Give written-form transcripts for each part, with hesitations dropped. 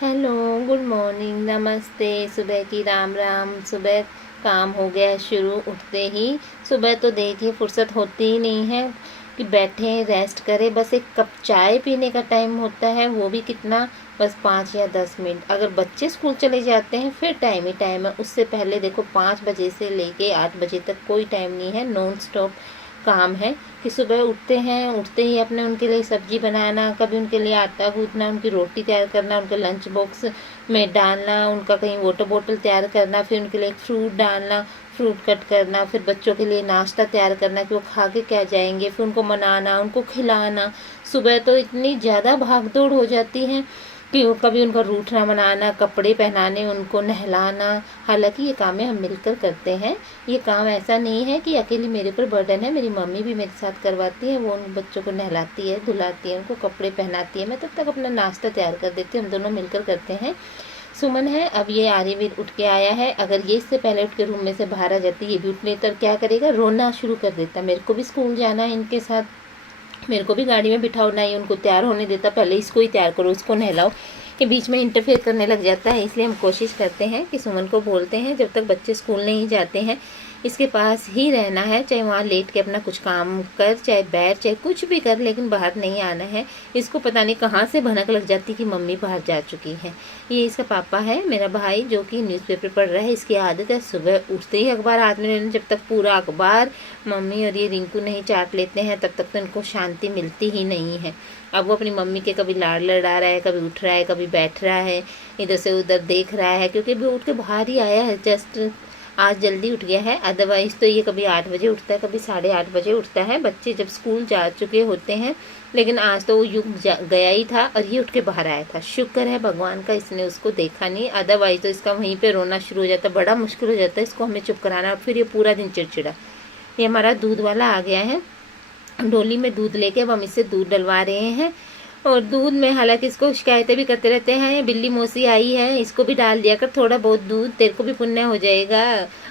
Hello, good morning, नमस्ते। सुबह की राम राम। सुबह काम हो गया है शुरू उठते ही। सुबह तो देखिए फुर्सत होती ही नहीं है कि बैठें रेस्ट करें। बस एक कप चाय पीने का टाइम होता है, वो भी कितना, बस 5 या 10 मिनट। अगर बच्चे स्कूल चले जाते हैं फिर टाइम ही टाइम है। उससे पहले देखो 5 बजे से लेके 8 बजे तक कोई टाइम नहीं है, नॉन स्टॉप काम है। कि सुबह उठते हैं, उठते ही अपने उनके लिए सब्जी बनाना, कभी उनके लिए आटा गूँथना, उनकी रोटी तैयार करना, उनके लंच बॉक्स में डालना, उनका कहीं वाटर बॉटल तैयार करना, फिर उनके लिए एक फ्रूट डालना, फ्रूट कट करना, फिर बच्चों के लिए नाश्ता तैयार करना कि वो खा के क्या जाएंगे, फिर उनको मनाना, उनको खिलाना। सुबह तो इतनी ज़्यादा भाग दौड़ हो जाती है कि वो कभी उनका रूठना मनाना, कपड़े पहनाने, उनको नहलाना। हालांकि ये कामें हम मिलकर करते हैं। ये काम ऐसा नहीं है कि अकेली मेरे पर बर्डन है, मेरी मम्मी भी मेरे साथ करवाती है। वो उन बच्चों को नहलाती है, धुलाती है, उनको कपड़े पहनाती है, मैं तब तक अपना नाश्ता तैयार कर देती हूँ। हम दोनों मिलकर करते हैं। सुमन है, अब ये आर्यवीर उठ के आया है। अगर ये इससे पहले उठ के रूम में से बाहर आ जाती, ये भी उठने तर क्या करेगा, रोना शुरू कर देता। मेरे को भी स्कूल जाना है इनके साथ, मेरे को भी गाड़ी में बिठाओ, ना ही उनको तैयार होने देता, पहले इसको ही तैयार करो, इसको नहलाओ। ये बीच में इंटरफेयर करने लग जाता है। इसलिए हम कोशिश करते हैं कि सुमन को बोलते हैं जब तक बच्चे स्कूल नहीं जाते हैं इसके पास ही रहना है, चाहे वहाँ लेट के अपना कुछ काम कर, चाहे बैठ, चाहे कुछ भी कर, लेकिन बाहर नहीं आना है। इसको पता नहीं कहाँ से भनक लग जाती कि मम्मी बाहर जा चुकी है। ये इसका पापा है, मेरा भाई, जो कि न्यूज़पेपर पढ़ रहा है। इसकी आदत है सुबह उठते ही अखबार हाथ में लेना। जब तक पूरा अखबार मम्मी और ये रिंकू नहीं चाट लेते हैं तब तक तो इनको शांति मिलती ही नहीं है। अब वो अपनी मम्मी के कभी लाड़ लड़ा रहा है, कभी उठ रहा है, कभी बैठ रहा है, इधर से उधर देख रहा है, क्योंकि भी उठ के बाहर ही आया है, जस्ट आज जल्दी उठ गया है। अदरवाइज़ तो ये कभी 8 बजे उठता है, कभी 8:30 बजे उठता है, बच्चे जब स्कूल जा चुके होते हैं। लेकिन आज तो वो युग गया ही था और ये उठ के बाहर आया था। शुक्र है भगवान का, इसने उसको देखा नहीं, अदरवाइज़ तो इसका वहीं पे रोना शुरू हो जाता। बड़ा मुश्किल हो जाता है इसको हमें चुप कराना, और फिर ये पूरा दिन चिड़चिड़ा। ये हमारा दूध वाला आ गया है, डोली में दूध लेके अब हम इससे दूध डलवा रहे हैं। और दूध में हालांकि इसको शिकायतें भी करते रहते हैं, बिल्ली मौसी आई है, इसको भी डाल दिया कर थोड़ा बहुत दूध, तेरे को भी पुण्य हो जाएगा।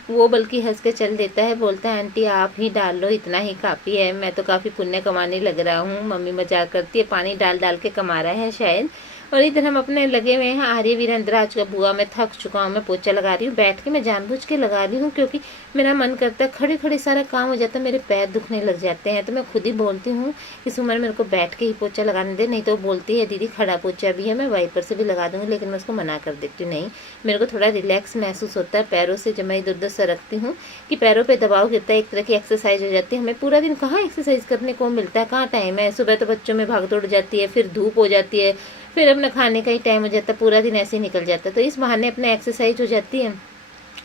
वो बल्कि हंस के चल देता है, बोलता है आंटी आप ही डाल लो, इतना ही काफ़ी है, मैं तो काफ़ी पुण्य कमाने लग रहा हूँ। मम्मी मजाक करती है, पानी डाल डाल के कमा रहा है शायद। और इधर हम अपने लगे हुए हैं। आर्य वीरेंद्र आज का बुआ, मैं थक चुका हूँ, मैं पोछा लगा रही हूँ बैठ के। मैं जानबूझ के लगा रही हूँ क्योंकि मेरा मन करता है, खड़े खड़े सारा काम हो जाता है, मेरे पैर दुखने लग जाते हैं। तो मैं खुद ही बोलती हूँ कि सुमन मेरे को बैठ के ही पोछा लगाने दे, नहीं तो बोलती है दीदी खड़ा पोछा भी है, मैं वाइपर से भी लगा दूँगी। लेकिन मैं उसको मना कर देती हूँ, नहीं, मेरे को थोड़ा रिलैक्स महसूस होता है पैरों से। जब मैं इधर उधर सरकती हूँ कि पैरों पर दबाव गिरता है, एक तरह की एक्सरसाइज हो जाती है। हमें पूरा दिन कहाँ एक्सरसाइज करने को मिलता है, कहाँ टाइम है। सुबह तो बच्चों में भाग दौड़ जाती है, फिर धूप हो जाती है, फिर अपना खाने का ही टाइम हो जाता है, पूरा दिन ऐसे ही निकल जाता है। तो इस बहाने अपने एक्सरसाइज हो जाती है।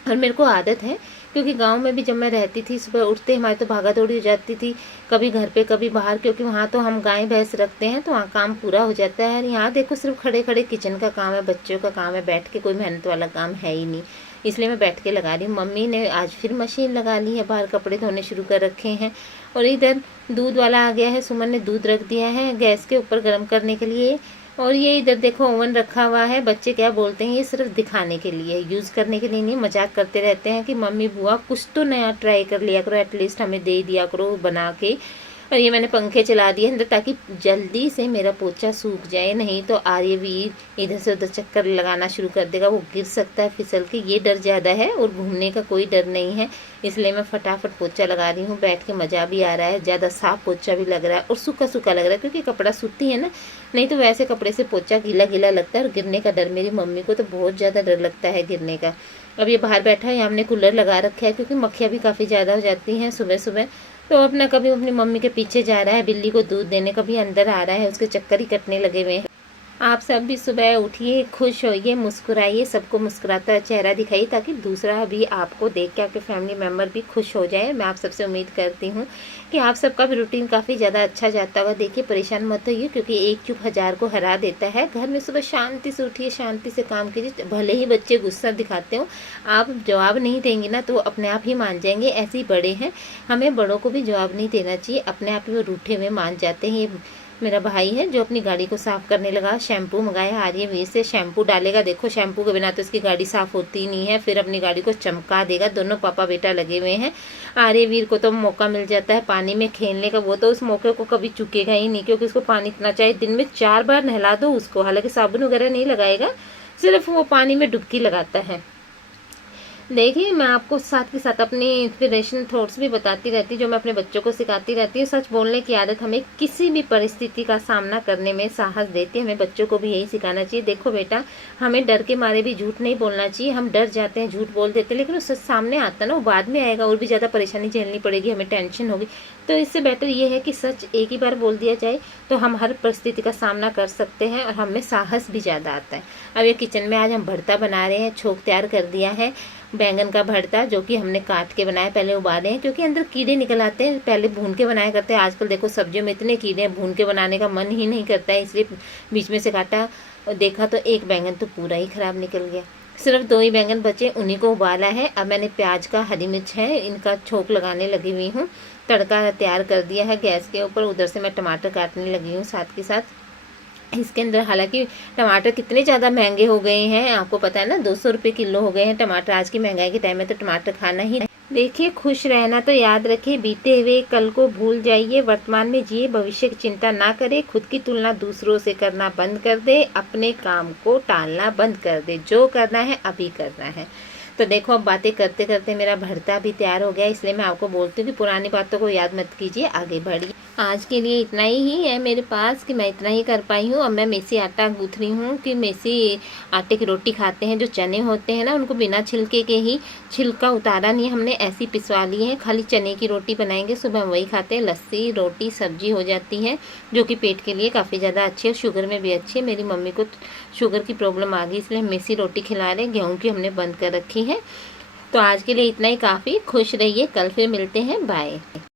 और मेरे को आदत है, क्योंकि गांव में भी जब मैं रहती थी सुबह उठते हमारी तो भागा दौड़ी हो जाती थी, कभी घर पे कभी बाहर, क्योंकि वहाँ तो हम गाय भैंस रखते हैं तो वहाँ काम पूरा हो जाता है। और यहाँ देखो सिर्फ खड़े खड़े किचन का काम है, बच्चों का काम है, बैठ के कोई मेहनत वाला काम है ही नहीं। इसलिए मैं बैठ के लगा रही हूँ। मम्मी ने आज फिर मशीन लगा ली है, बाहर कपड़े धोने शुरू कर रखे हैं। और इधर दूध वाला आ गया है, सुमन ने दूध रख दिया है गैस के ऊपर गर्म करने के लिए। और ये इधर देखो ओवन रखा हुआ है। बच्चे क्या बोलते हैं, ये सिर्फ दिखाने के लिए, यूज़ करने के लिए नहीं। मजाक करते रहते हैं कि मम्मी बुआ कुछ तो नया ट्राई कर लिया करो, एटलीस्ट हमें दे दिया करो बना के। और ये मैंने पंखे चला दिए अंदर ताकि जल्दी से मेरा पोछा सूख जाए, नहीं तो आर्यवीर इधर से उधर चक्कर लगाना शुरू कर देगा, वो गिर सकता है फिसल के। ये डर ज़्यादा है और घूमने का कोई डर नहीं है। इसलिए मैं फटाफट पोछा लगा रही हूँ, बैठ के मज़ा भी आ रहा है, ज़्यादा साफ पोछा भी लग रहा है और सूखा सूखा लग रहा है, क्योंकि कपड़ा सूती है ना। नहीं तो वैसे कपड़े से पोछा गीला गीला लगता है और गिरने का डर, मेरी मम्मी को तो बहुत ज़्यादा डर लगता है गिरने का। अब ये बाहर बैठा है, हमने कूलर लगा रखा है क्योंकि मक्खियाँ भी काफ़ी ज़्यादा हो जाती हैं सुबह सुबह। तो अपना कभी अपनी मम्मी के पीछे जा रहा है बिल्ली को दूध देने, कभी अंदर आ रहा है, उसके चक्कर ही कटने लगे हुए हैं। आप सब भी सुबह उठिए, खुश होइए, मुस्कुराइए, सबको मुस्कुराता चेहरा दिखाइए ताकि दूसरा भी आपको देख के आपके फैमिली मेम्बर भी खुश हो जाए। मैं आप सबसे उम्मीद करती हूँ कि आप सबका भी रूटीन काफ़ी ज़्यादा अच्छा जाता होगा। देखिए परेशान मत होइए, क्योंकि एक चुप हज़ार को हरा देता है। घर में सुबह शांति से उठिए, शांति से काम कीजिए। भले ही बच्चे गुस्सा दिखाते हो, आप जवाब नहीं देंगे ना तो वो अपने आप ही मान जाएंगे। ऐसे ही बड़े हैं, हमें बड़ों को भी जवाब नहीं देना चाहिए, अपने आप ही वो रूठे हुए मान जाते हैं। ये मेरा भाई है जो अपनी गाड़ी को साफ़ करने लगा। शैम्पू मंगाया आर्यवीर से, शैम्पू डालेगा। देखो शैम्पू के बिना तो इसकी गाड़ी साफ़ होती ही नहीं है, फिर अपनी गाड़ी को चमका देगा। दोनों पापा बेटा लगे हुए हैं। आर्यवीर को तो मौका मिल जाता है पानी में खेलने का, वो तो उस मौके को कभी चुकेगा ही नहीं, क्योंकि उसको पानी इतना चाहिए। दिन में 4 बार नहला दो उसको, हालांकि साबुन वगैरह नहीं लगाएगा, सिर्फ वो पानी में डुबकी लगाता है। देखिए मैं आपको साथ के साथ अपनी इंस्पिरेशनल थॉट्स भी बताती रहती, जो मैं अपने बच्चों को सिखाती रहती हूँ। सच बोलने की आदत हमें किसी भी परिस्थिति का सामना करने में साहस देती है। हमें बच्चों को भी यही सिखाना चाहिए। देखो बेटा, हमें डर के मारे भी झूठ नहीं बोलना चाहिए। हम डर जाते हैं, झूठ बोल देते हैं, लेकिन वो सच सामने आता है ना, वो बाद में आएगा और भी ज़्यादा परेशानी झेलनी पड़ेगी, हमें टेंशन होगी। तो इससे बेटर ये है कि सच एक ही बार बोल दिया जाए तो हम हर परिस्थिति का सामना कर सकते हैं और हमें साहस भी ज़्यादा आता है। अब ये किचन में आज हम भरता बना रहे हैं। छोंक तैयार कर दिया है बैंगन का भरता, जो कि हमने काट के बनाया। पहले उबाले हैं क्योंकि अंदर कीड़े निकल आते हैं, पहले भून के बनाया करते हैं। आजकल देखो सब्जियों में इतने कीड़े हैं, भून के बनाने का मन ही नहीं करता है, इसलिए बीच में से काटा। देखा तो एक बैंगन तो पूरा ही खराब निकल गया। सिर्फ 2 ही बैंगन बचे, उन्हीं को उबाला है। अब मैंने प्याज का, हरी मिर्च है, इनका छोंक लगाने लगी हुई हूँ। तड़का तैयार कर दिया है गैस के ऊपर। उधर से मैं टमाटर काटने लगी हूँ साथ के साथ। इसके अंदर हालांकि टमाटर कितने ज़्यादा महंगे हो गए हैं, आपको पता है ना, 200 रुपये किलो हो गए हैं टमाटर। आज की महंगाई के टाइम में तो टमाटर खाना ही। देखिए खुश रहना तो याद रखिए, बीते हुए कल को भूल जाइए, वर्तमान में जिए, भविष्य की चिंता ना करें, खुद की तुलना दूसरों से करना बंद कर दे, अपने काम को टालना बंद कर दे, जो करना है अभी करना है। तो देखो अब बातें करते करते मेरा भरता भी तैयार हो गया, इसलिए मैं आपको बोलती हूँ कि पुरानी बातों को याद मत कीजिए, आगे बढ़िए। आज के लिए इतना ही है मेरे पास कि मैं इतना ही कर पाई हूँ। अब मैं मेसी आटा गूँथ रही हूँ कि मेसी आटे की रोटी खाते हैं। जो चने होते हैं ना, उनको बिना छिलके के ही, छिलका उतारा नहीं हमने, ऐसी पिसवा ली है। खाली चने की रोटी बनाएंगे, सुबह हम वही खाते हैं। लस्सी, रोटी, सब्जी हो जाती है, जो कि पेट के लिए काफ़ी ज़्यादा अच्छी है, शुगर में भी अच्छी है। मेरी मम्मी को शुगर की प्रॉब्लम आ गई, इसलिए हम मेसी रोटी खिला रहे हैं। गेहूँ की हमने बंद कर रखी है। तो आज के लिए इतना ही काफ़ी। खुश रहिए, कल फिर मिलते हैं, बाय।